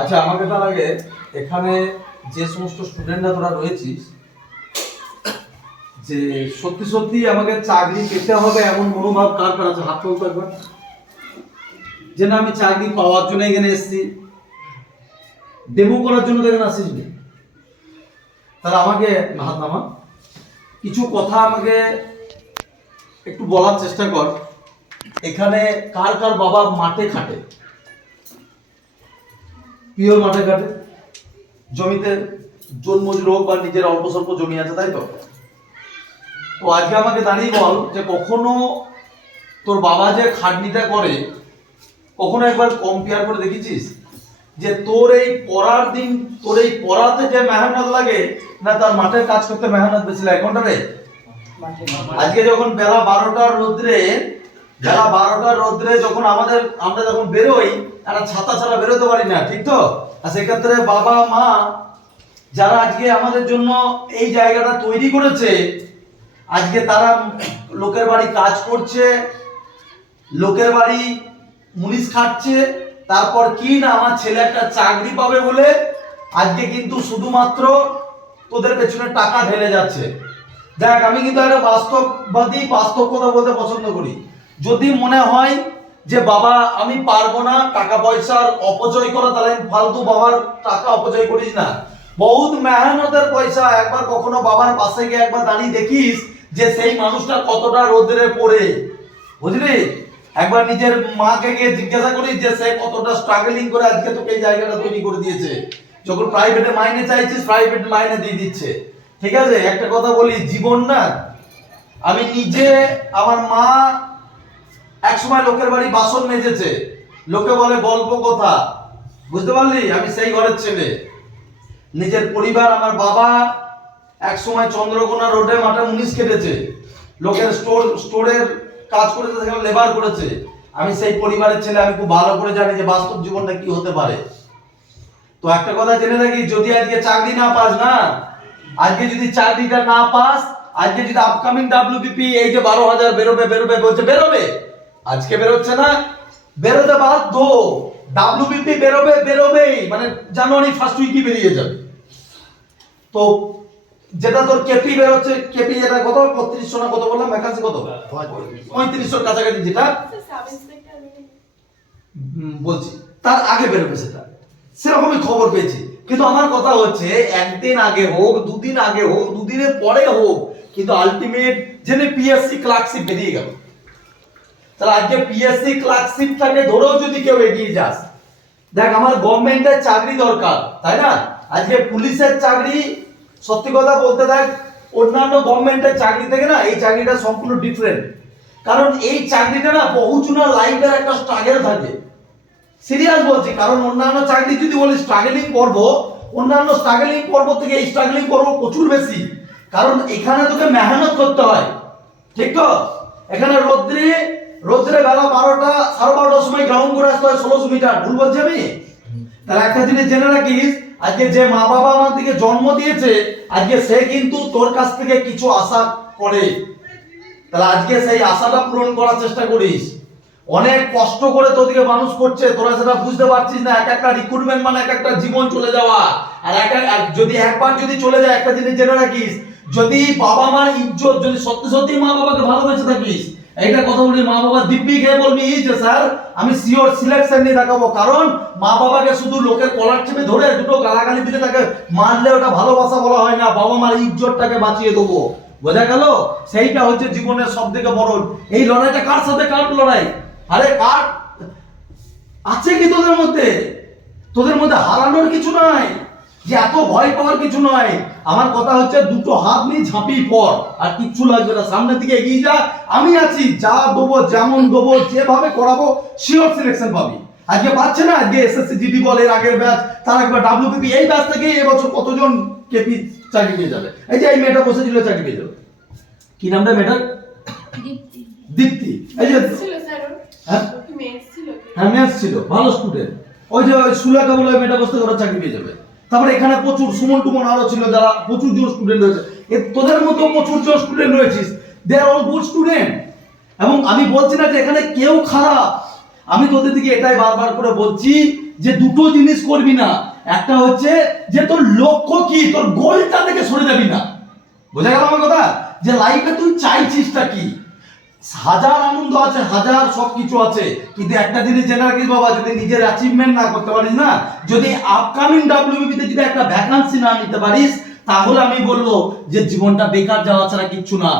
আচ্ছা আমাকে তার আগে, এখানে যে সমস্ত স্টুডেন্টরা তোরা রয়েছিস, যে সত্যি সত্যি আমাকে চাকরি পেতে হবে এমন মনোভাব কার কার আছে? হাত তুলতো একবার। যে না, আমি চাকরি পাওয়ার জন্য এখানে এসেছি। ডেমো করার জন্য তো এখানে আসিস তাহলে আমাকে, হাত নামা। কিছু কথা আমাকে একটু বলার চেষ্টা কর। এখানে কার কার বাবা মাঠে খাটে? পিওর মাঠে ঘাটে। জমিতে জন মজুর হোক বা নিজের অল্প স্বল্প জমি আছে তাই তো? তো আজকে আমাকে দাঁড়িয়ে বল যে কখনো তোর বাবা যে খাটনিটা করে কখনো একবার কম্পেয়ার করে দেখেছিস যে তোর এই পড়ার দিন তোর এই পড়াতে যে মেহনত লাগে না তার মাঠে কাজ করতে মেহনত বেশি লাগে? কোনটা রে? আজকে যখন বেলা বারোটার রোদ্রে বেলা বারোটার রোদ্রে যখন আমাদের, আমরা যখন বেরোই একটা ছাতা ছাড়া বেরোতে পারি না, ঠিক তো? আর সেক্ষেত্রে বাবা, মা যারা আজকে আমাদের জন্য এই জায়গাটা তৈরি করেছে, আজকে তারা লোকের বাড়ি কাজ করছে, লোকের বাড়ি মুনিশ খাচ্ছে তারপর কি না আমার ছেলে একটা চাকরি পাবে বলে আজকে কিন্তু শুধুমাত্র তোদের পেছনে টাকা ঢেলে যাচ্ছে। দেখ আমি কিন্তু একটা বাস্তববাদী বাস্তব কথা বলতে পছন্দ করি। যদি মনে হয় যে বাবা, আমি পারব না, টাকা পয়সার অপচয় করা, তাহলে ফালতু বাবার টাকা অপচয় করিস না। বহুত মেহনতের পয়সা, একবার কখনো বাবার পাশে গিয়ে একবার দাঁড়িয়ে দেখিস যে সেই মানুষটা কতটা রোদ্রে পড়ে। বুঝলি? একবার নিজের মাকে গিয়ে জিজ্ঞাসা করিস যে সে কতটা স্ট্রাগলিং করে আজকে তোকে এই জায়গাটা তৈরি করে দিয়েছে। যখন প্রাইভেটে মাইনে চাইছিস প্রাইভেট মাইনে দিয়ে দিচ্ছে। ঠিক আছে? একটা কথা বলি, জীবন না, আমি নিজে আমার মা এক সময় লোকের বাড়ি বাসন মেজেছে। লোকে বলে, গল্প কথা। বুঝতে পারলি? আমি সেই ঘরের ছেলে। নিজের পরিবার, আমার বাবা, এক সময় চন্দ্রকোনা রোডে মাঠে মুনিশ কেটেছে লোকের স্টোর, স্টোরের কাজ করেছে, সেখানে লেবার করেছে। আমি সেই পরিবারের ছেলে, আমি খুব ভালো করে জানি যে বাস্তব জীবনটা কি হতে পারে। তো একটা কথা জেনে রাখি, যদি আজকে চাকরি না পাস, না? আজকে যদি চাকরিটা না পাস, আজকে যদি আপকামিং ডাব্লিউবিপি এই যে বারো হাজার বেরোবে বেরোবে, বলছে, বেরোবে। আজকে বেরোচ্ছে না? বেরোতে বাধ্য ডাব্লিউবিপি বেরোবে, বেরোবেই। মানে জানুয়ারি ফার্স্ট উইকই বেরিয়ে যাবে। তো যেটা তোর কেপি বেরোচ্ছে কেপি যেটা কত? বত্রিশশো না কত বললাম? ভ্যাকান্সি কত? পঁয়ত্রিশশোর কাছাকাছি যেটা? বলছি। তার আগে বেরোবে সেটা। সেরকমই খবর পেয়েছি। কিন্তু আমার কথা হচ্ছে, একদিন আগে হোক, দুদিন আগে হোক, দুদিনের পরে হোক, কিন্তু আলটিমেট জেনে পিএসসি ক্লার্কশিপ বেরিয়ে গেল। তাহলে আজকে পিএসসি ক্লার্কশিপটাকে ধরেও যদি কেউ এগিয়ে যাস। দেখ, আমার গভর্নমেন্টের চাকরি দরকার, তাই না? আজকে পুলিশের চাকরি, সত্যি কথা বলতে দেখ, অন্যান্য গভর্নমেন্টের চাকরি থেকে না, এই চাকরিটা সম্পূর্ণ ডিফারেন্ট কারণ এই চাকরিটা না, বহুজনের লাইফের একটা স্ট্রাগল থাকে। সিরিয়াস বলছি, কারণ অন্যান্য চাকরি যদি বলি স্ট্রাগলিং করব, অন্যান্য স্ট্রাগলিং পর্ব থেকে এই স্ট্রাগলিং করব প্রচুর বেশি। কারণ এখানে তোকে মেহনত করতে হয়। ঠিক তো? এখানে রোদ্রে রোদ্রে বেলা বারোটা, সাড়ে বারোটার সময় গ্রাউন্ড করে আসতে হয় ষোলোশো মিটার। ভুল বলছি আমি? তাহলে একটা জিনিস জেনে রাখিস, আজকে যে মা বাবা আমার দিকে জন্ম দিয়েছে, আজকে সে কিন্তু তোর কাছ থেকে কিছু আশা করে। তাহলে আজকে সেই আশাটা পূরণ করার চেষ্টা করিস। অনেক কষ্ট করে তোদেরকে মানুষ করছে, তোরা সেটা বুঝতে পারছিস না, এক একটা রিক্রুটমেন্ট মানে এক একটা জীবন চলে যাওয়া। আর এক যদি একবার যদি চলে যায়, একটা জিনিস জেনে রাখিস, যদি বাবা মার ইজ্জত, যদি সত্যি সত্যি মা বাবাকে ভালোবেসে থাকিস এইটা কথা বলি, মা বাবা দিব্যি খেয়ে বলবি, এই যে স্যার, আমি সিওর সিলেকশন নিয়ে দেখাবো। কারণ মা বাবাকে শুধু লোকের কলার চেপে ধরে দুটো গালাগালি দিলে তাকে মারলে ওটা ভালোবাসা বলা হয় না, বাবা মার ইজ্জতটাকে বাঁচিয়ে দেবো। বোঝা গেল? সেইটা হচ্ছে জীবনের সব থেকে বড় এই লড়াইটা কার সাথে কার লড়াই? আরে কার? আছে কি তোদের মধ্যে? তোদের মধ্যে হারানোর কিছু নাই? যে এত ভয় পাওয়ার কিছু নয়। আমার কথা হচ্ছে দুটো হাত নিয়ে ঝাঁপিয়ে পর আর কিচ্ছু লাগবে না। সামনের দিকে এগিয়ে যা। আমি আছি যা দেবো যেমন দেবো যেভাবে করাবো শিওর সিলেকশন পাবি। আজকে পাচ্ছে না? আজকে এসএসসি জিডি বল এর আগের ব্যাচ তার একবার ডাব্লিউপিপি এই ব্যাচ থেকে এবছর কতজন কেপি চাকরি পেয়ে যাবে? এই যে এই মেয়েটা বসেছিল চাকরি পেয়ে যাবে। কি নামটা মেয়েটার? দীপ্তি। এই যে হ্যাঁ? মেয়ে ছিল হ্যাঁ ছিল ভালো স্টুডেন্ট ওই যে ওই সুলেখা বলে মেয়েটা বসতে ওরা চাকরি পেয়ে যাবে। তারপরে এখানে প্রচুর সুমন টুমন আরও ছিল যারা প্রচুর জন স্টুডেন্ট রয়েছে। তোদের মতো প্রচুর জন student রয়েছিস। They are all good student এবং আমি বলছি না যে এখানে কেউ খারাপ। আমি তোদের দিকে এটাই বারবার করে বলছি যে দুটো জিনিস করবি না। একটা হচ্ছে যে তোর লক্ষ্য কি, তোর গোলটা থেকে সরে যাবি না। বোঝা গেল আমার কথা? যে লাইফে তুই চাইছিসটা কি? হাজার আনন্দ আছে, হাজার সব কিছু আছে। কিন্তু একটা জিনিস জেনে রাখিস বাবা, যদি নিজের অ্যাচিভমেন্ট না করতে পারিস না, যদি আপকামিং ডাব্লিউবিতে যদি একটা ভ্যাকান্সি না নিতে পারিস, তাহলে আমি বলব যে জীবনটা বেকার যাওয়া ছাড়া কিচ্ছু না।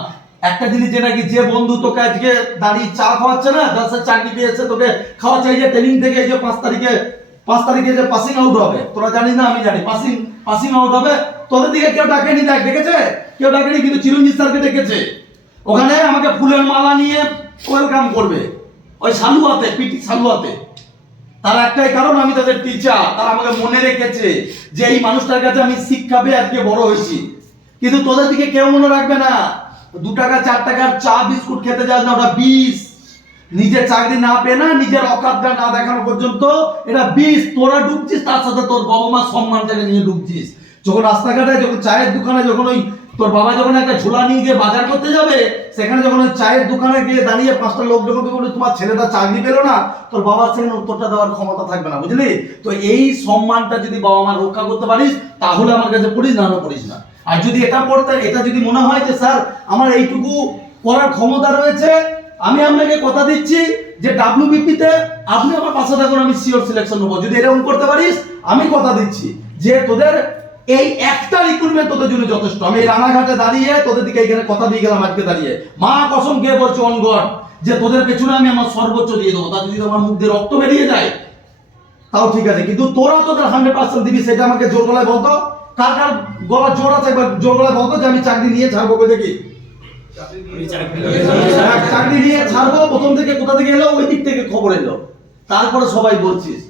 একটা জিনিস যে নাকি যে বন্ধু তোকে আজকে দাঁড়িয়ে চা খাওয়াচ্ছে না দশের চাকরি পেয়েছে, তোকে খাওয়াচ্ছে, এই যে ট্রেনিং থেকে এই যে পাঁচ তারিখে পাঁচ তারিখে যে পাসিং আউট হবে, তোরা জানিস না, আমি জানি পাসিং পাসিং আউট হবে, তোদের দিকে কেউ ডাকেনি, দেখ, দেখেছে? কেউ ডাকেনি, কিন্তু চিরঞ্জিত স্যারকে ডেকেছে ওখানে আমাকে ফুলের মালা নিয়ে ওয়েলকাম করবে। ওই সালুয়াতে, পিটি সালুয়াতে। তার একটাই কারণ, আমি তাদের টিচার তারা আমাকে মনে রেখেছে যে এই মানুষটার কাছে আমি শিক্ষা পেয়ে আজকে বড় হয়েছি। কিন্তু তোদের দিকে কেউ মনে রাখবে না। দু টাকা, চার টাকার চা, বিস্কুট খেতে যাস না, ওটা বিষ। নিজের চাকরি না পেয়ে না, নিজের অকাতটা না দেখানো পর্যন্ত এটা বিষ। তোরা ডুবছিস, তার সাথে তোর বাবা মা সম্মানটাকে নিয়ে ডুবছিস। যখন রাস্তাঘাটে, যখন চায়ের দোকানে, যখন ওই তোর বাবা যখন একটা ঝোলা নিয়ে গিয়ে বাজার করতে যাবে সেখানে যখন চায়ের দোকানে গিয়ে দাঁড়িয়ে পাঁচটা লোক যখন তোকে বলে, তোমার ছেলেটা চাকরি পেল না তোর বাবার সেখানে উত্তরটা দেওয়ার ক্ষমতা থাকবে না বুঝলি? তো এই সম্মানটা যদি বাবা মা রক্ষা করতে পারিস তাহলে আমার কাছে পড়িস না পড়িস না। আর যদি এটা পড়তে এটা যদি মনে হয় যে স্যার আমার এইটুকু করার ক্ষমতা রয়েছে আমি আপনাকে কথা দিচ্ছি যে ডাব্লিউবিপি তে আপনি আমার পাশে থাকুন আমি সিওর সিলেকশন নেব। যদি এরকম করতে পারিস আমি কথা দিচ্ছি যে তোদের এই একটা রিক্রুটমেন্ট তোদের জন্য যথেষ্ট। আমি রানাঘাটে দাঁড়িয়ে তোদের দিকে এখানে কথা দিয়ে গেলাম আজকে দাঁড়িয়ে। মা কসম কে বলছো অন গড যে তোদের পেছনে আমি আমার সর্বোচ্চ দিয়ে দেবো। তা যদি আমার মুখ দিয়ে রক্ত বেরিয়ে যায় তাও ঠিক আছে। কিন্তু তোরা তোদের হান্ড্রেড পার্সেন্ট দিবি সেটা আমাকে জোর গলায় বলতো। কার কার গলা জোর আছে একবার জোর গলায় বলতো যে আমি চাকরি নিয়ে ছাড়বো দেখি? হ্যাঁ, চাকরি নিয়ে ছাড়বো প্রথম থেকে কোথা থেকে এলো ওই দিক থেকে খবর এলো। তারপরে সবাই বলছিস।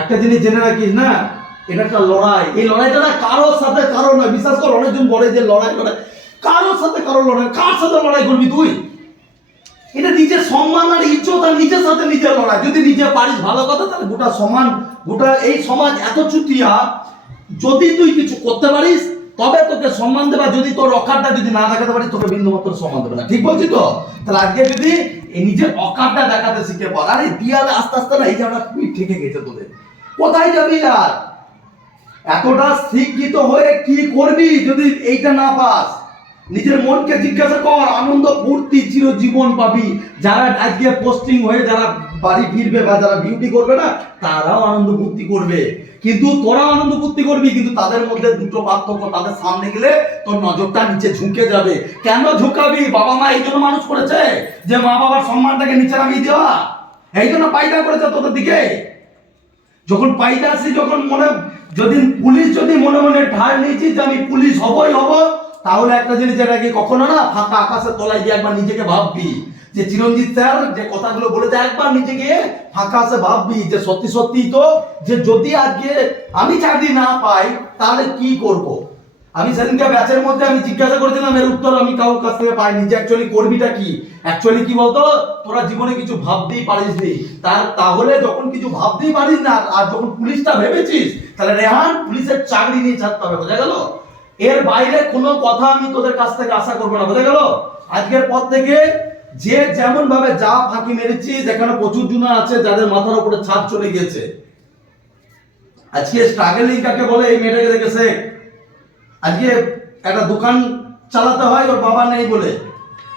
একটা জিনিস জেনে রাখিস না এটা একটা লড়াই। এই লড়াইটা না কারোর সাথে কারও না বিশ্বাস কর, অনেকজন বলে যে লড়াই লড়াই। কারোর সাথে কারও লড়াই কার সাথে লড়াই করবি তুই? এটা নিজের সম্মান আর ইজ্জত আর নিজের সাথে নিজের লড়াই। যদি নিজে পারিস ভালো কথা, তাহলে গোটা সমান, গোটা এই সমাজ এত চুতিয়া, যদি তুই কিছু করতে পারিস, তবে তোকে সম্মান দেবে। যদি তোর অকারটা যদি না দেখাতে পারিস, তোকে বিন্দু মাত্র সম্মান দেবে না। ঠিক বলছি তো? তাহলে আজকে যদি এই নিজের অকারটা দেখাতে শিখে পার আরে দিয়ালে আস্তে আস্তে না, এই জায়গাটা তুই ঠেকে গেছে তোদের। কোথায় যাবি আর? এতটা শিক্ষিত হয়ে কি করবি যদি এইটা না পাস? নিজের মনকে জিজ্ঞাসা কর, আনন্দ ফুর্তি চিরজীবন পাবি। যারা আজকে পোস্টিং হয়ে, যারা বাড়ি ফিরবে বা যারা ডিউটি করবে না, তারাও আনন্দ ফুর্তি করবে। কিন্তু তোরাও আনন্দ ফুর্তি করবি, কিন্তু তাদের মধ্যে দুটো পার্থক্য তাদের সামনে গেলে তোর নজরটা নিচে ঝুঁকে যাবে। কেন ঝুঁকাবি? বাবা মা এই জন্য মানুষ করেছে যে মা বাবার সম্মানটাকে নিচে নামিয়ে দেওয়া। এই জন্য পায়দা করেছে তোদের দিকে। যখন পাইতে আসি, যখন মনে, যদি পুলিশ যদি মনে মনে ঠাড় নিয়েছি যে আমি পুলিশ হবই হব, তাহলে একটা জিনিস যেটা কি কখনো না, ফাঁকা আকাশের তলায় গিয়ে একবার নিজেকে ভাববি যে চিরঞ্জিত স্যার, যে কথাগুলো বলেছে, একবার নিজেকে ফাঁকা আসে ভাববি যে সত্যি সত্যি তো, যে যদি আজকে আমি চাকরি না পাই, তাহলে কি করব। আমি সেদিনকে ব্যাচের মধ্যে আমি জিজ্ঞাসা করেছিলাম, এর উত্তর আমি কারোর কাছ থেকে পাইনি যে অ্যাকচুয়ালি করবিটা কি? অ্যাকচুয়ালি কি বলতো? তোরা জীবনে কিছু ভাবতেই পারিস নি। তার, তাহলে যখন কিছু ভাবতেই পারিস না, আর যখন পুলিশটা ভেবেছিস, তাহলে রেহান পুলিশের চাকরি নিয়ে ছাড়তে হবে, বোঝা গেল? এর বাইরে কোনো কথা আমি তোদের কাছ থেকে আশা করব না, বোঝা গেল? আজকের পর থেকে যে যেমন ভাবে যা ফাঁকি মেরেছিস, এখানে প্রচুর জুনা আছে যাদের মাথার উপরে ছাদ চলে গিয়েছে। আজকে স্ট্রাগলিং কাকে বলে এই মেয়েটাকে দেখে শেখ আজকে একটা দোকান চালাতে হয়, ওর বাবা নেই বলে।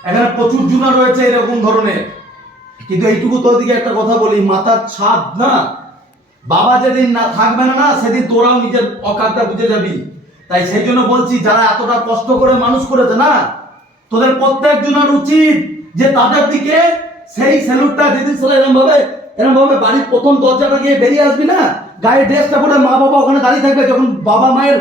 এখানে প্রচুর জুনা রয়েছে এরকম ধরনের। কিন্তু এইটুকু তোর দিকে একটা কথা বলি, মাথার ছাদ না? বাবা যেদিন না থাকবে না না, সেদিন তোরাও নিজের অকারটা বুঝে যাবি। তাই সেই জন্য বলছি, যারা এতটা কষ্ট করে মানুষ করেছে না, তোদের প্রত্যেক জনের উচিত যে তাদের দিকে সেই স্যালুটটা যেদিন সেটা এরকম ভাবে এরকম ভাবে বাড়ির প্রথম দরজাটা গিয়ে বেরিয়ে আসবি না? গায়ে ড্রেসটা পরে মা বাবা ওখানে দাঁড়িয়ে থাকবে, যখন বাবা মায়ের,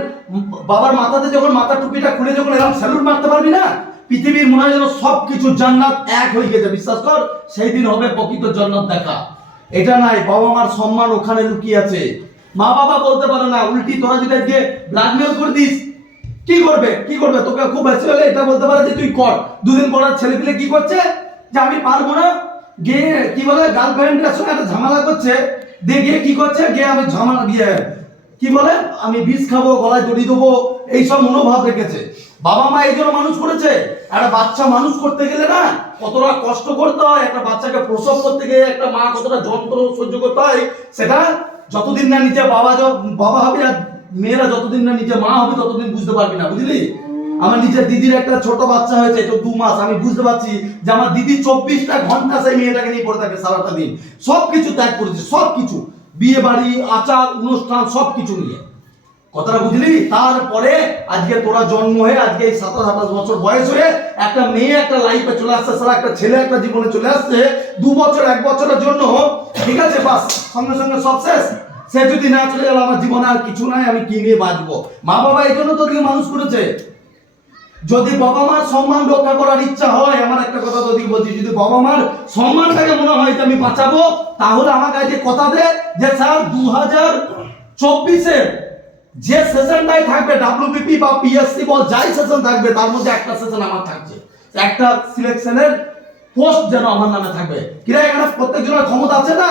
বাবার মাথাতে যখন মাথার টুপিটা খুলে যখন এরকম স্যালুট মারতে পারবি না? পৃথিবীর মনে হয় যেন সব কিছু জান্নাত এক হয়ে গেছে, বিশ্বাস কর, সেই দিন হবে প্রকৃত জান্নাত দেখা। এটা নাই, বাবা মার সম্মান ওখানে লুকিয়ে আছে। মা বাবা বলতে পারে না, উল্টি তোরা যদি আজকে ব্ল্যাকমেল করে দিস, কি করবে? কি করবে? তোকে খুব বেশি হলে এটা বলতে পারে যে তুই কর। দুদিন পর ছেলে পিলে কি করছে? যে আমি পারব না? গিয়ে কি বলে গার্লফ্রেন্ডের সঙ্গে একটা ঝামেলা করছে গিয়ে কি করছে? গিয়ে আমি ঝামেলা গিয়ে কি বলে? আমি বিষ খাব, গলায় দড়ি দেবো, এইসব মনোভাব রেখেছে। বাবা মা এই জন্য মানুষ করেছে। একটা বাচ্চা মানুষ করতে গেলে না, কতটা কষ্ট করতে হয়, একটা বাচ্চাকে প্রসব করতে গিয়ে একটা মা কতটা যন্ত্র সহ্য করতে হয়, সেটা যতদিন না নিজে বাবা বাবা হবে আর মেয়েরা যতদিন না নিজে মা হবে, ততদিন বুঝতে পারবি না, বুঝলি? আমার নিজের দিদির একটা ছোট বাচ্চা হয়েছে, তো দু মাস, আমি বুঝতে পারছি যে আমার দিদি চব্বিশটা ঘণ্টা সেই মেয়েটাকে নিয়ে পড়ে থাকে সারাটা দিন। সব কিছু ত্যাগ করেছে সব কিছু বিয়ে বাড়ি, আচার, অনুষ্ঠান সব কিছু নিয়ে। কথাটা বুঝলি? তারপরে আজকে তোরা জন্ম হয়ে আজকে এই সাতাশ, আঠাশ বছর বয়স হয়ে একটা মেয়ে একটা লাইফে চলে আসছে, সারা একটা ছেলে একটা জীবনে চলে আসছে। দু বছর, এক বছরের জন্য, ঠিক আছে, বাস, সঙ্গে সঙ্গে সব শেষ। সে যদি না চলে গেল, আমার জীবনে আর কিছু নাই, আমি কি নিয়ে বাঁচবো? মা বাবা এই জন্য তোকে মানুষ করেছে। যদি বাবা মার সম্মান রক্ষা করার ইচ্ছা হয়, আমার একটা কথা তো দিক বলছি, যদি বাবা মার সম্মানটাকে মনে হয় যে আমি বাঁচাবো, তাহলে আমার কাছে কথা দে, যে স্যার দু হাজার চব্বিশে যে সেশনটাই থাকবে ডাব্লিউবিপি বা পিএসসি বল, যাই সেশন থাকবে, তার মধ্যে একটা সেশন আমার থাকছে। একটা সিলেকশনের পোস্ট যেন আমার নামে থাকবে। কিরা এখানে প্রত্যেকজনের ক্ষমতা আছে না?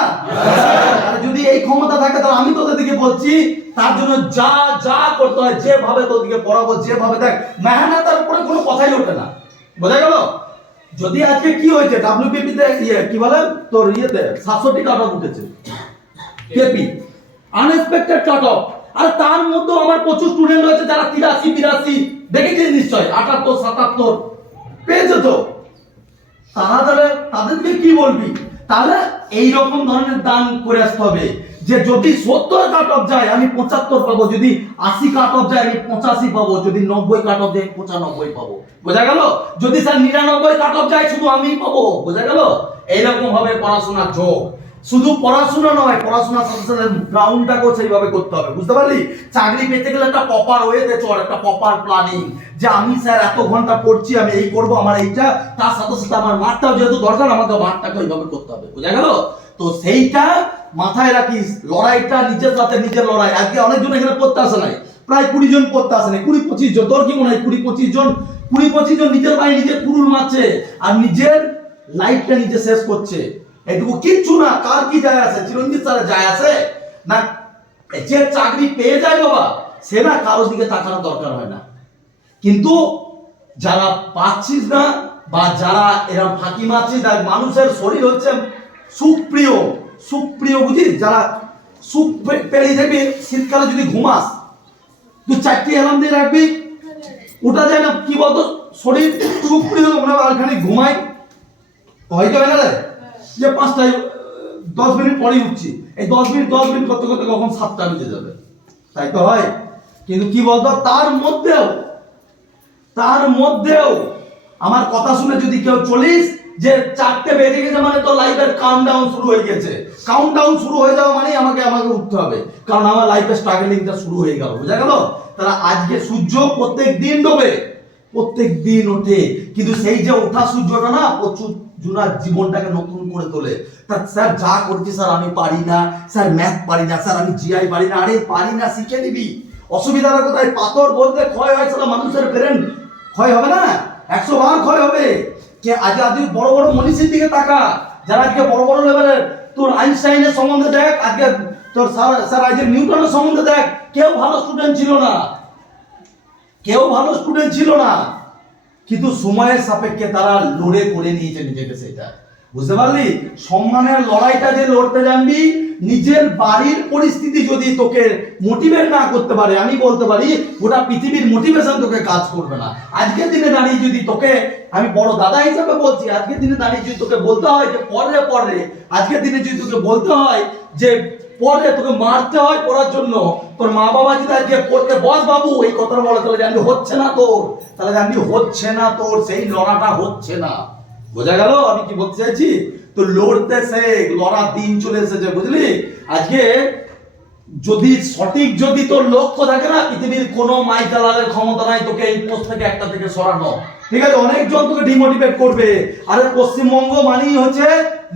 যদি এই ক্ষমতা থাকে, তাহলে আমি তোদের দিকে বলছি, তার জন্য যা যা করতে হয়, যেভাবে তোদেরকে পড়াবো, যেভাবে দেখ, মেহনতের উপরে কোনো কথাই ওঠে না। বোঝা গেল? যদি আজকে কি হয়েছে ডাব্লিউপিপি তে ইয়ে কি বলে? তোর ইয়েতে, সাতষট্টি কাট অফ উঠেছে। কেপি আনএক্সপেক্টেড কাট অফ আর তার মধ্যে আমার প্রচুর স্টুডেন্ট রয়েছে, যারা তিরাশি, বিরাশি, দেখেছিস নিশ্চয়? আটাত্তর, সাতাত্তর। পেয়েছে তো? তারা তাহলে তাদেরকে কি বলবি? তাহলে এই রকম ধরনের দান করে আসতে হবে যে যদি সত্তর কাট অফ যায়, আমি পঁচাত্তর পাবো। যদি আশি কাট অফ যায়, আমি পঁচাশি পাবো। যদি নব্বই কাট অফ যায় পঁচানব্বই পাবো। বোঝা গেল? যদি স্যার নিরানব্বই কাট অফ যায়, শুধু আমি পাবো। বোঝা গেল? এইরকম ভাবে পড়াশোনার যোগ শুধু পড়াশোনা নয় পড়াশোনার সাথে সাথে গ্রাউন্ডটাকেও সেইভাবে করতে হবে, বুঝতে পারলি? চাকরি পেতে গেলে একটা প্রপার ওয়েতে চল, একটা প্রপার প্ল্যানিং যে আমি স্যার এত ঘণ্টা পড়ছি, আমি এই করব, আমার এইটা, তার সাথে সাথে আমার মাঠটাও যেহেতু দরকার, আমাকে মাঠটাকে ওইভাবে করতে হবে, বুঝা গেল? তো সেইটা মাথায় রাখিস, লড়াইটা নিজের সাথে নিজের লড়াই। আজকে অনেকজন এখানে পড়তে আসে নাই, প্রায় কুড়ি জন পড়তে আসে নাই, কুড়ি পঁচিশ জন, তোর কি মনে হয় কুড়ি পঁচিশ জন? কুড়ি পঁচিশ জন নিজের ভাই নিজের কুড়ুল মারছে, আর নিজের লাইফটা নিজে শেষ করছে। এটুকু কিচ্ছু না, কার কি যায় আছে? চিরঞ্জিত স্যারের যায় আছে? না, যে চাকরি পেয়ে যায় বাবা, সে না কারোর দিকে তাকানোর দরকার হয় না। কিন্তু যারা পাচ্ছিস না বা যারা এরকম ফাঁকি মারছিস, দেখ, মানুষের শরীর হচ্ছে সুপ্রিয় সুপ্রিয় বুঝিস? যারা সুখ পে- পেলে দেখবি, শীতকালে যদি ঘুমাস তুই চারটি অ্যালার্ম দিয়ে রাখবি, ওটা যায় না কি বলতো? শরীর সুপ্রিয় মানে আর ঘুমাই হয়তো হয় না যে পাঁচটায় দশ মিনিট পরেই উঠছি। এই দশ মিনিট দশ মিনিট করতে করতে কখন সাতটা বেজে যাবে? তাই তো হয়। কিন্তু কি বলতো, তার মধ্যেও তার মধ্যেও আমার কথা শুনে যদি কেউ চলিস, যে চারটে বেজে গেছে মানে তো লাইফের কাউন্টডাউন শুরু হয়ে গেছে। কাউন্টডাউন শুরু হয়ে যাওয়া মানে আমাকে আমাকে উঠতে হবে। কারণ আমার লাইফের স্ট্রাগলিংটা শুরু হয়ে গেল, বুঝা গেল? তাহলে আজকে সূর্য প্রত্যেক দিন ডোবে প্রত্যেক দিন ওঠে। কিন্তু সেই যে ওঠা সূর্যটা না, প্রচুর জুনার জীবনটাকে নতুন করে তোলে। তা স্যার যা করছি স্যার, আমি পারি না। স্যার ম্যাথ পারি না। স্যার আমি জিআই পারি না। আরে পারি না, শিখে নিবি। অসুবিধাটা কোথায়? পাথর বলতে ক্ষয় হয় সেটা মানুষের ব্রেন ক্ষয় হবে না? একশো বার ক্ষয় হবে। কে আজ আজ বড় বড় মনীষীর দিকে তাকা। যারা আজকে বড় বড় লেভেলের তোর আইনস্টাইনের সম্বন্ধে দেখ। আজকে তোর স্যার আজকে নিউটনের সম্বন্ধে দেখ। কেউ ভালো স্টুডেন্ট ছিল না। কেউ ভালো স্টুডেন্ট ছিল না। কিন্তু সময়ের সাপেক্ষে তারা লড়ে করে নিয়েছে নিজেকে সেটা। বুঝতে পারলি? সম্মানের লড়াইটা যে লড়তে জানবি, নিজের বাড়ির পরিস্থিতি যদি তোকে মোটিভেট না করতে পারে, আমি বলতে পারি গোটা পৃথিবীর মোটিভেশন তোকে কাজ করবে না। আজকের দিনে দাঁড়িয়ে যদি তোকে, আমি বড় দাদা হিসাবে বলছি, আজকের দিনে দাঁড়িয়ে যদি তোকে বলতে হয় যে পরে পরে, আজকের দিনে যদি তোকে বলতে হয় যে পরে তোকে মারতে হয় পড়ার জন্য। তোর মা বাবা যদি আজকে পড়তে বস বাবু, এই কথাটা বলে, তাহলে জানবি হচ্ছে না তোর। তাহলে জানবি হচ্ছে না তোর, সেই লড়াটা হচ্ছে না। বোঝা গেল? আমি কি বলতে চাইছি? তো লড়তে শেখ লড়ার দিন চলে এসেছে, বুঝলি? আজকে যদি সঠিক যদি তোর লক্ষ্য থাকে না, পৃথিবীর কোনো মাইকালালের ক্ষমতা নাই তোকে এই পোস্ট থেকে একটা থেকে সরানো। ঠিক আছে অনেকজন তোকে ডিমোটিভেট করবে। আরে পশ্চিমবঙ্গ মানেই হচ্ছে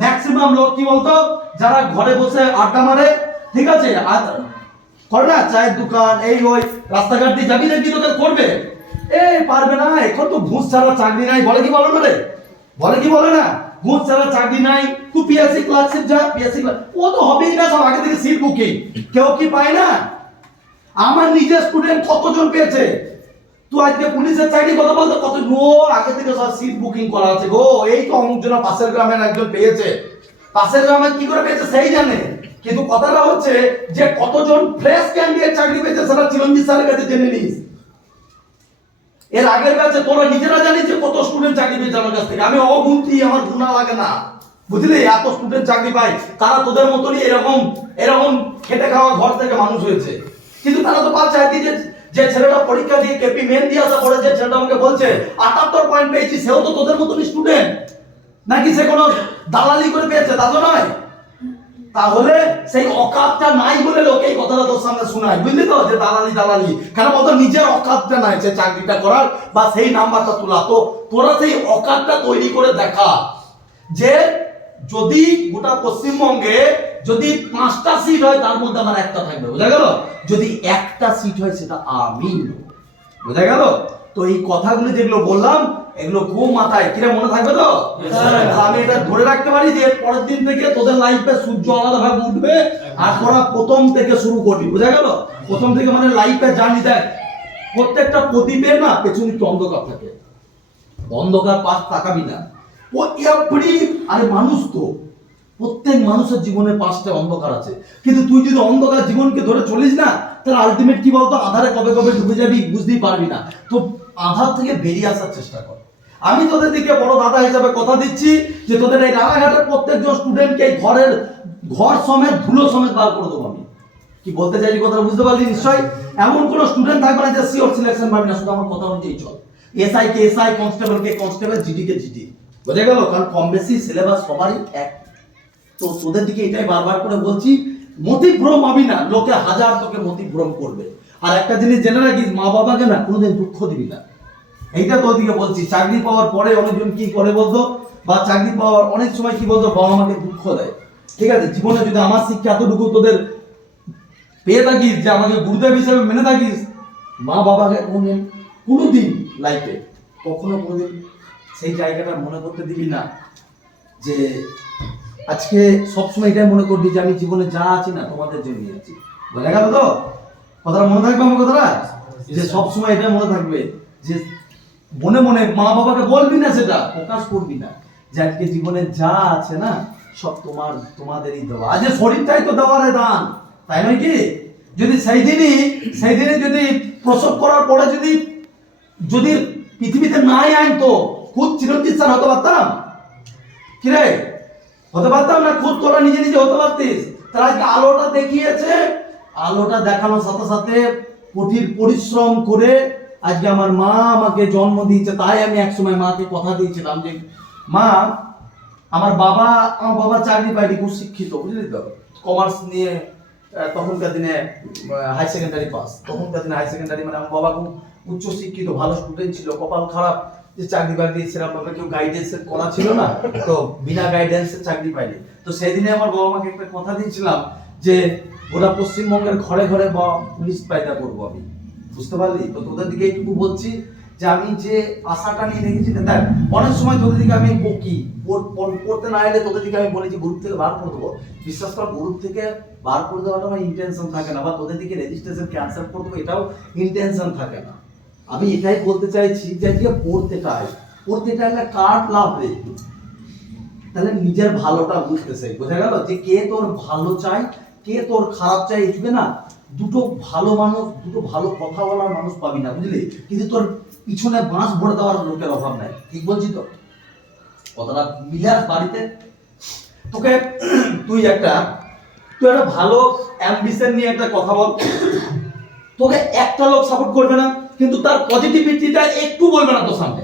ম্যাক্সিমাম লোক, কি বলতো? যারা ঘরে বসে আড্ডা মারে, ঠিক আছে? আর করে না? চায়ের দোকান, এই ওই রাস্তাঘাট দিয়ে যাবি দেখবি তোকে করবে? এ, পারবে না, এখন তো ঘুষ ছাড়া চাকরি নাই, বলে কি বলে না রে? বলে কি বলে না? ঘুষ ছাড়া চাকরি নাই, তুই পিএসসি ক্লাসে যা পিএসসি ও তো হবেই না সব, আগে থেকে সিট বুকিং কেউ কি পায় না? আমার নিজের স্টুডেন্ট কতজন পেয়েছে? তুই আজকে পুলিশের চাকরি কথা বলতে কত নো, আগে থেকে সব সিট বুকিং করা আছে গো। এই তো অমুক জন পাশের গ্রামের একজন পেয়েছে। পাশের গ্রামে কি করে পেয়েছে সেই জানে। কিন্তু কথাটা হচ্ছে যে কতজন ফ্রেশ ক্যান্ডিডেট চাকরি পেয়েছে সেটা চিরঞ্জিত স্যারের কাছে জেনে নিস। এর আগের কাছে তোরা নিজেরা জানিস যে কত স্টুডেন্ট চাকরি পেয়েছে আমার কাছ থেকে। আমি অগুন্তি আমার গুণা লাগে না। বুঝলি? এত স্টুডেন্ট চাকরি পায়, তারা তোদের মতনই এরকম এরকম খেটে খাওয়া ঘর থেকে মানুষ হয়েছে। কিন্তু তারা তো পাচ্ছে আজকে যে যে ছেলেটা পরীক্ষা দিয়ে কেপি মেন দিয়ে আসা পরে যে ছেলেটা আমাকে বলছে, আটাত্তর পয়েন্ট পেয়েছি, সেও তো তোদের মতনই স্টুডেন্ট নাকি সে কোনো দালালি করে পেয়েছে, তা তো নয়। তাহলে সেই অকাতটা নাই বলে লোকে এই কথাটা তোর সামনে শোনায়, বুঝলি তো? যে দালালি দালালি। কেন বলতো? নিজের অকাতটা নাই, সে চাকরিটা করার বা সেই নাম্বারটা তোলা। তো তোরা সেই অকাতটা তৈরি করে দেখা যে যদি গোটা পশ্চিমবঙ্গে যদি পাঁচটা সিট হয় তার মধ্যে আমার একটা থাকবে বোঝা গেল? যদি একটা সিট হয় সেটা আমি বোঝা গেল? তো এই কথাগুলো যেগুলো বললাম এগুলো খুব মাথায় কিরে মনে থাকবে তো? আমি এটা ধরে রাখতে পারি যে পরের দিন থেকে তোদের লাইফে সূর্য আলাদা ভাবে উঠবে আর তোরা প্রথম থেকে শুরু করবি বোঝা গেল? প্রথম থেকে মানে লাইফে জানি দেখ। প্রত্যেকটা প্রদীপের না পেছনে একটু অন্ধকার থাকে। অন্ধকার পাশ তাকাবি না। ও এভরি আরে মানুষ তো। প্রত্যেক মানুষের জীবনে পাঁচটা অন্ধকার আছে। কিন্তু তুই যদি অন্ধকার জীবনকে ধরে চলিস না, তাহলে আলটিমেট কি বলতো? আধারে কবে কবে ডুবে যাবি বুঝতেই পারবি না। তো আধার থেকে বেরিয়ে আসার চেষ্টা কর। আমি তোদের দিকে বড় দাদা হিসাবে কথা দিচ্ছি যে, তোদের এই রানাঘাটের প্রত্যেকজন স্টুডেন্টকে এই ঘরের ঘর সমেত, ধুলো সমেত বার করে দেবো আমি। কি বলতে চাইছি কথাটা বুঝতে পারলি নিশ্চয়ই? এমন কোন স্টুডেন্ট থাকবে না যে সিওর সিলেকশন পাবি না, শুধু আমার কথা অনুযায়ী চল। এসআই কে এসআই কনস্টেবল কে কনস্টেবল জিডি কে জিডি বোঝা গেল? কারণ কম বেশি সিলেবাস সবারই এক। তো তোদের দিকে এটাই বারবার করে বলছি, মতিভ্রম হবি না, লোকে হাজার তোকে মতিভ্রম করবে। আর একটা জিনিস জেনে রাখিস, মা বাবাকে না কোনোদিন দুঃখ দিবি না। এইটা তোর দিকে বলছি, চাকরি পাওয়ার পরে অনেকজন কি করে বলতো? বা চাকরি পাওয়ার অনেক সময় কি বলতো, বাবা মাকে দুঃখ দেয়। ঠিক আছে, জীবনে যদি আমার শিক্ষা এতটুকু তোদের পেয়ে থাকিস, যে আমাকে গুরুদেব হিসেবে মেনে থাকিস, মা বাবাকে কোনোদিন কোনোদিন লাইফে কখনো কোনোদিন সেই জায়গাটা মনে করতে দিবি না যে আজকে সবসময় এটাই মনে করবি যে আমি জীবনে যা আছি না তোমাদের জন্য আছি। বোঝা গেল তো? কথাটা মনে থাকবে আমার কথাটা? যে সবসময় এটা মনে থাকবে যে মনে মনে মা বাবাকে বলবি না সেটা, প্রকাশ করবি না। যে আজকে জীবনে যা আছে না, সব তোমার, তোমাদেরই দেওয়া। আজ শরীরটাই তো দেওয়ার দান, তাই নয় কি? যদি সেই দিনই, সেই দিনে যদি প্রসব করার পরে যদি যদি পৃথিবীতে নাই আনতো খুব চিরঞ্জিত স্যার হতে পারতাম। কিরে হতে পারতাম না খুদ তোরা নিজে নিজে হতে পারতিস। তারা আলোটা দেখিয়েছে। আলোটা দেখানোর সাথে সাথে কঠিন পরিশ্রম করে আজকে আমার মা আমাকে জন্ম দিয়েছে, তাই আমি একসময় মাকে কথা দিয়েছিলাম যে, মা, আমার বাবা আমার বাবা চাকরি পায়নি, খুব শিক্ষিত, বুঝলি তো? কমার্স নিয়ে তখনকার দিনে হাই সেকেন্ডারি পাস তখনকার দিনে হাই সেকেন্ডারি মানে আমার বাবা খুব উচ্চ শিক্ষিত ভালো স্টুডেন্ট ছিল, কপাল খারাপ যে চাকরি বাকরি সেরকম ভাবে কেউ গাইডেন্স করা ছিল না, তো বিনা গাইডেন্স চাকরি পাইনি তো সেদিনে আমার বাবা মাকে একটা কথা দিয়েছিলাম যে ওরা পশ্চিমবঙ্গের ঘরে ঘরে বা পুলিশ পায়দা করব আমি। বুঝতে পারলি? তো তোদের দিকে একটু বলছি যে, আমি যে আশাটা নিয়ে রেখেছি দেখ, অনেক সময় তোদের দিকে আমি বকি পড়- পড়- পড়তে না এলে তোদের দিকে আমি বলি যে গ্রুপ থেকে বার করে দেবো। বিশ্বাস কর গ্রুপ থেকে বার করে দেওয়াটা আমার ইন্টেনশন থাকে না, বা তোদের দিকে রেজিস্ট্রেশন ক্যান্সেল করে দেবো, এটাও ইন্টেনশন থাকে না। আমি এটাই বলতে চাইছি যে আজকে পড়তে চাই। পড়তে চাই চাইলে কার লাভ রে? তাহলে নিজের ভালোটা বুঝতে চাই। বোঝা গেল যে কে তোর ভালো চাই কে তোর খারাপ চাই এই না দুটো ভালো মানুষ, দুটো ভালো কথা বলার মানুষ পাবি না, বুঝলি? কিন্তু তোর পিছনে বাঁশ ভরে দেওয়ার লোকের অভাব নাই। ঠিক বলছি তো? কথাটা মিলে আস বাড়িতে। তোকে তুই একটা তুই একটা ভালো অ্যাম্বিশন নিয়ে একটা কথা বল। তোকে একটা লোক সাপোর্ট করবে না। কিন্তু তার পজিটিভিটিটা একটু বলবে না তোর সামনে।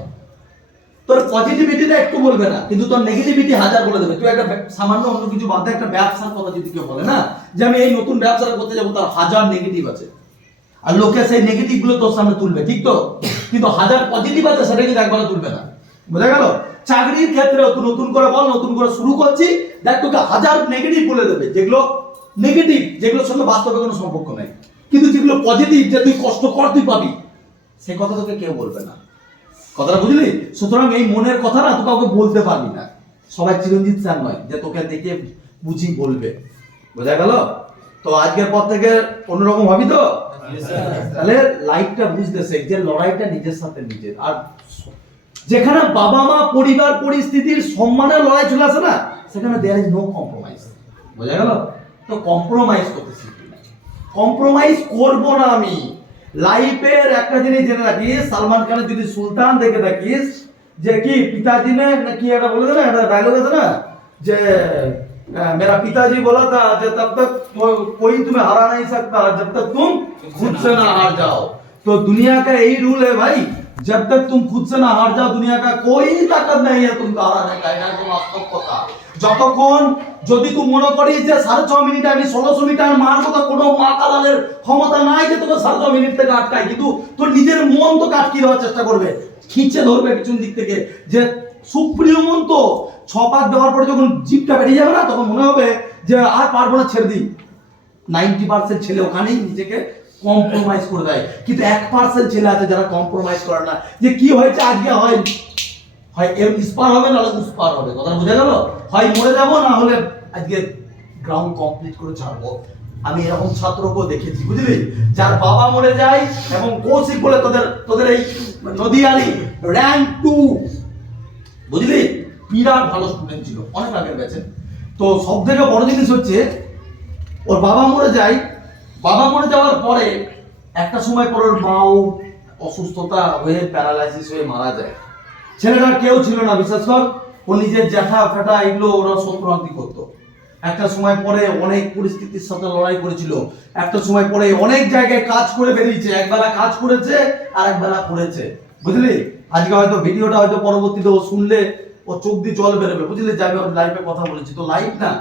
তোর পজিটিভিটিটা একটু বলবে না, কিন্তু তোর নেগেটিভিটি হাজার বলে দেবে। তুই একটা সামান্য অন্য কিছু বাদ একটা ব্যবসার কথা যদি কেউ বলে, না? যে আমি এই নতুন ব্যবসাটা করতে যাব, তার হাজার নেগেটিভ আছে। আর লোকে সেই নেগেটিভগুলো তোর সামনে তুলবে, ঠিক তো? কিন্তু হাজার পজিটিভ আছে, সেটা কিন্তু একবার তুলবে না। বোঝা গেল? চাকরির ক্ষেত্রে নতুন করে বল, নতুন করে শুরু করছি, দেখ তোকে হাজার নেগেটিভ বলে দেবে, যেগুলো নেগেটিভ যেগুলোর সঙ্গে বাস্তবে কোনো সম্পর্ক নাই। কিন্তু যেগুলো পজিটিভ যে তুই কষ্ট কর, তুই পাবি। সে কথা তোকে কেউ বলবে না। কথাটা বুঝলি? সুতরাং এই মনের কথা না তুই কাউকে বলতে পারবি না। সবাই চিরঞ্জিত স্যার নয় যে তোকে দেখে বুঝি বলবে। বোঝা গেল? তো আজকের পর থেকে অন্যরকম হবি তো? তাহলে লাইফটা বুঝতে শেখ যে লড়াইটা নিজের সাথে নিজের। আর যেখানে বাবা মা পরিবার পরিস্থিতির সম্মানের লড়াই চলে আসে না সেখানে দেয়ার ইজ নো কম্প্রোমাইজ বোঝা গেল? তো কম্প্রোমাইজ করতে শিখবি কম্প্রোমাইজ করব না আমি। লাইফের একটা জিনিস জেনে রাখিস সালমান খানের যদি সুলতান দেখে থাকিস যে কি পিতাজি ने না কি একটা বলে না একটা ডায়লগ আছে না যে अ, मेरा पिताजी बोला था कि तब तक को- कोई तुम्हें हरा नहीं सकता जब तक तुम खुद से ना हार जाओ तो दुनिया का यही रूल है भाई जब तक तुम खुद से ना हार जाओ दुनिया का कोई ताकत नहीं है तुमको হারানে का এটা কোনো বাস্তব কথা যতক্ষণ যদি তুই মনে করিস যে সাড়ে ছ মিনিটে আমি ষোলোশো মিটার মারবো তো কোনো মা কালালের ক্ষমতা নাই যে তোকে সাড়ে ছ মিনিট থেকে আটকাই কিন্তু তোর নিজের মন তো আটকিয়ে দেওয়ার চেষ্টা করবে খিচে ধরবে পিছন দিক থেকে যে সুপ্রিয় মন তো ছ পাক দেওয়ার পরে যখন জিপটা বেরিয়ে যাবে না তখন মনে হবে যে আর পারবো না ছেড়ে দিই নাইনটি পার্সেন্ট ছেলে ওখানেই নিজেকে কম্প্রোমাইজ করে দেয়। কিন্তু এক পার্সেন্ট ছেলে আছে যারা কম্প্রোমাইজ করে না। যে কি হয়েছে আজকে হয়? হয় এর ইস্পার হবে না হলে উস্পার হবে। কথা বোঝা গেল? হয় মরে যাব, না হলে আজকে গ্রাউন্ড কমপ্লিট করে ছাড়বো। আমি এরকম ছাত্রকেও দেখেছি, বুঝলি? যার বাবা মরে যায় এবং কৌশিক বলে তোদের তোদের এই নদীয়ালি র্যাঙ্ক টু বুঝলি? বিরাট ভালো স্টুডেন্ট ছিল, অনেক আগের গেছে তো সব থেকে বড় জিনিস হচ্ছে, ওর বাবা মরে যায় বাবা মরে যাওয়ার পরে একটা সময় পর ওর মাও অসুস্থতা হয়ে প্যারালাইসিস হয়ে মারা যায়। ছেলেটার কেউ ছিল না বিশেষ কর। ও নিজের জ্যাঠা ফ্যাটা এগুলো ওরা সংক্রান্তি করতো। একটা সময় পরে অনেক পরিস্থিতির সাথে লড়াই করেছিল। একটা সময় পরে অনেক জায়গায় কাজ করে বেরিয়েছে। একবেলা কাজ করেছে আর একবেলা করেছে। বুঝলি? আজকে হয়তো ভিডিওটা হয়তো পরবর্তীতে ও শুনলে ও চোখ দিয়ে জল বেরোবে। বুঝলি? যে আমি ওর লাইফে কথা বলেছি। তো লাইফ না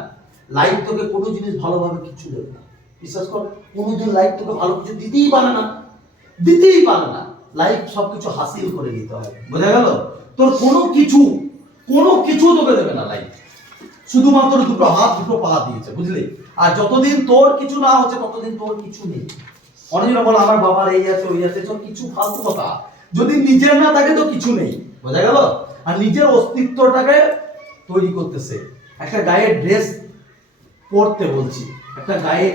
লাইফ তোকে কোনো জিনিস ভালোভাবে কিছু দেবে না। বিশ্বাস কর কোনোদিন লাইফ তোকে ভালো কিছু দিতেই পারে না, দিতেই পারে না লাইফ সবকিছু হাসিল করে দিতে হয় বোঝা গেল? তোর কোনো কিছু কোনো কিছু তোকে দেবে না লাইফ শুধুমাত্র দুটো হাত, দুটো পা দিয়েছে, বুঝলি? আর যতদিন তোর কিছু না হচ্ছে, ততদিন তোর কিছু নেই। অনেকজন বলে, আমার বাবার এই আছে, ওই আছে সব কিছু ফালতু কথা। যদি নিজের না থাকে, তো কিছু নেই। বোঝা গেল? আর নিজের অস্তিত্বটাকে তৈরি করতেছে। একটা গায়ের ড্রেস পরতে বলছি। একটা গায়ে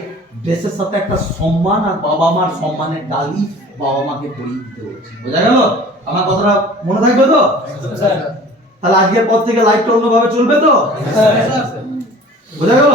ড্রেসের সাথে একটা সম্মান আর বাবা মার সম্মানের ডালি বাবা মাকে পরিয়ে দিতে হচ্ছে। বোঝা গেল? আমার কথাটা মনে থাকবে তো? তাহলে আজকের পর থেকে লাইফটা অন্যভাবে চলবে তো? বোঝা গেল?